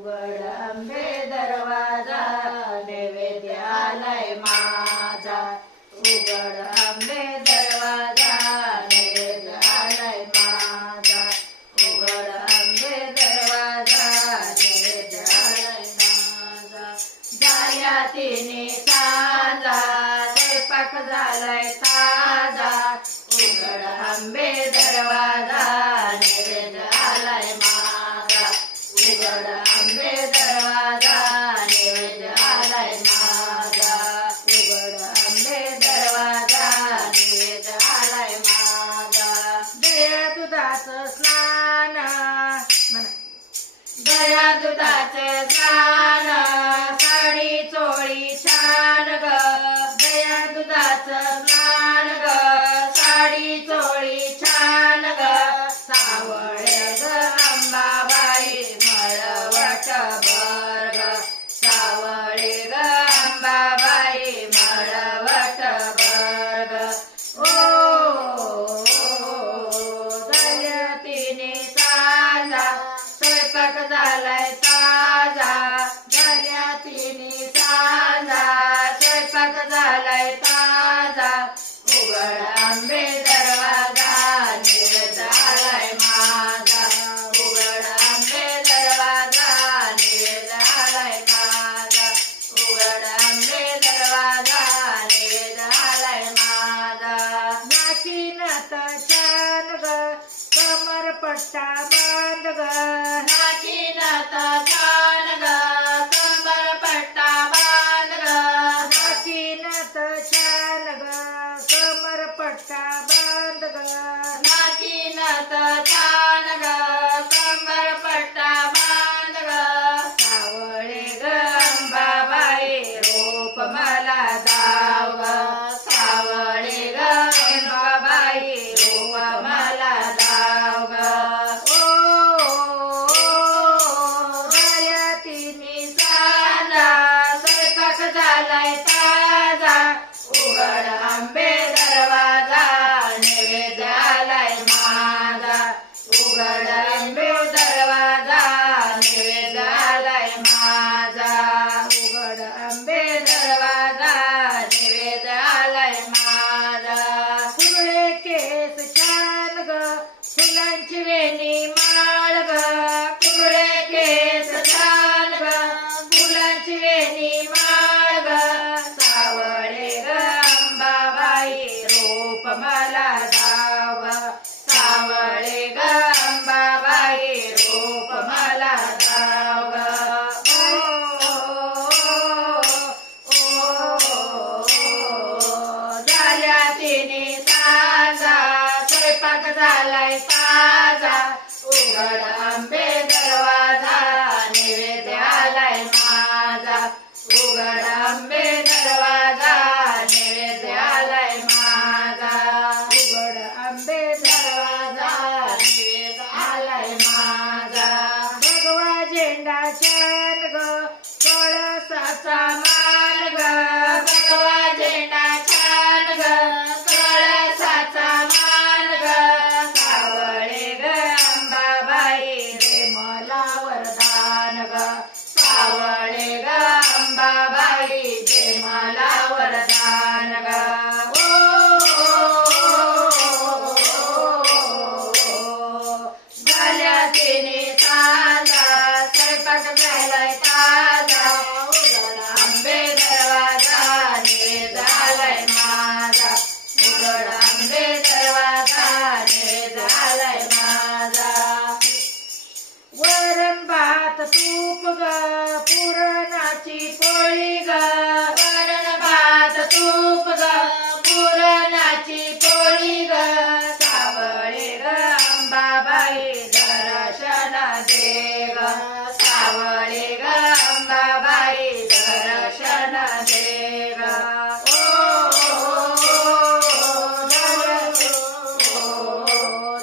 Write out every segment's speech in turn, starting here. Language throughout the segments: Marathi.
उघड आंबे दरवाजा नैवेद्यालय माझा उघड आंबे दरवाजा नैवेद्यालय माझा उघड आंबे दरवाजा नैवेद्यालय माझा झाल्या तिन्ही सांजा स्वयंपाक झालाय ताजा उघड आंबे दरवाजा नैवेद्यालय माझा उघड आंबे दरवाजा नैवेद्यालय माझा उघड आंबे दरवाजा नैवेद्यालय माझा दया दुधाचं स्नान म्हणा दया दुधाचं स्नान साडी चोळी छान ग दया दुधाचं स्नान ग साडी चोळी छान ग सावळे ग अंबाबाई मळवट भर ग सावळे ग अंबाबाई मळवट भर ग ओ झाल्या तिन्ही सांजा स्वयंपाक झालाय ताजा झाल्या तिन्ही सांजा स्वयंपाक झालाय ताजा उघड आंबे दरवाजा नैवेद्यालय माझा उघड आंबे दरवाजा नैवेद्यालय माझा उघड आंबे दरवाजा नैवेद्यालय माझा नाकी नथ छान ग कमर पट्टा बांध ग नाकी नथ छान ग कमर पट्टा बांध ग नाकी नथ छान ग कमर पट्टा बांध ग नाकी नथ छान ग कमर पट्टा बांध ग सावळे ग अंबाबाई रूप मला दाव ग सावळे ग अंबाबाई रूप मला दाव ग झाल्या तिन्ही सांजा स्वयंपाक झालाय ताजा उघड आंबे दरवाजा नैवेद्यालय माझा उघड आंबे दरवाजा नैवेद्यालय माझा उघड आंबे दरवाजा नैवेद्यालय माझा कुरळे केस छान ग फुलांची वेणी माळ ग कुरळे केस छान ग फुलांची वेणी माळ ग सावळे ग अंबाबाई रूप मला दाव ग सावळे ग अंबाबाई रूप मला दाव ग झाल्या तिन्ही सांजा स्वयंपाक झालाय ताजा उघड आंबे दरवाजा नैवेद्यालय माझा उघड आंबे दरवाजा नैवेद्यालय माझा उघड आंबे दरवाजा नैवेद्यालय माझा भगवा झेंडा छान ग कळसाचा मान ग भगवा झेंडा छान ग कळसाचा मान ग सावळे ग अंबाबाई रे मला वरदान ग सावळे ग अंबाबाई दे मला वरदान ग झाल्या तिन्ही सांजा स्वयंपाक झालाय ताजा उघड आंबे दरवाजा नैवेद्यालय माझा उघड आंबे दरवाजा नैवेद्यालय माझा वरण भात तूप ग पुरणाची पोळी ग वरण भात तूप ग पुरणाची पोळी ग सावळे ग अंबाबाई दर्शन दे ग सावळे ग अंबाबाई दर्शन दे ग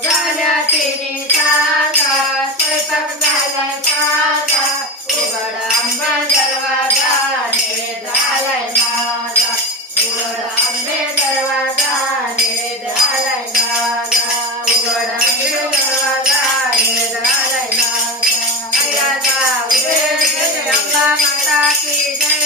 झाल्या तिन्ही सांजा स्वयंपाक झालाय ताजा उघड आंबे दरवाजा नैवेद्यालय माझा उघड आंबे दरवाजा नैवेद्यालय माझा उघड आंबे दरवाजा नैवेद्यालय माझा की जय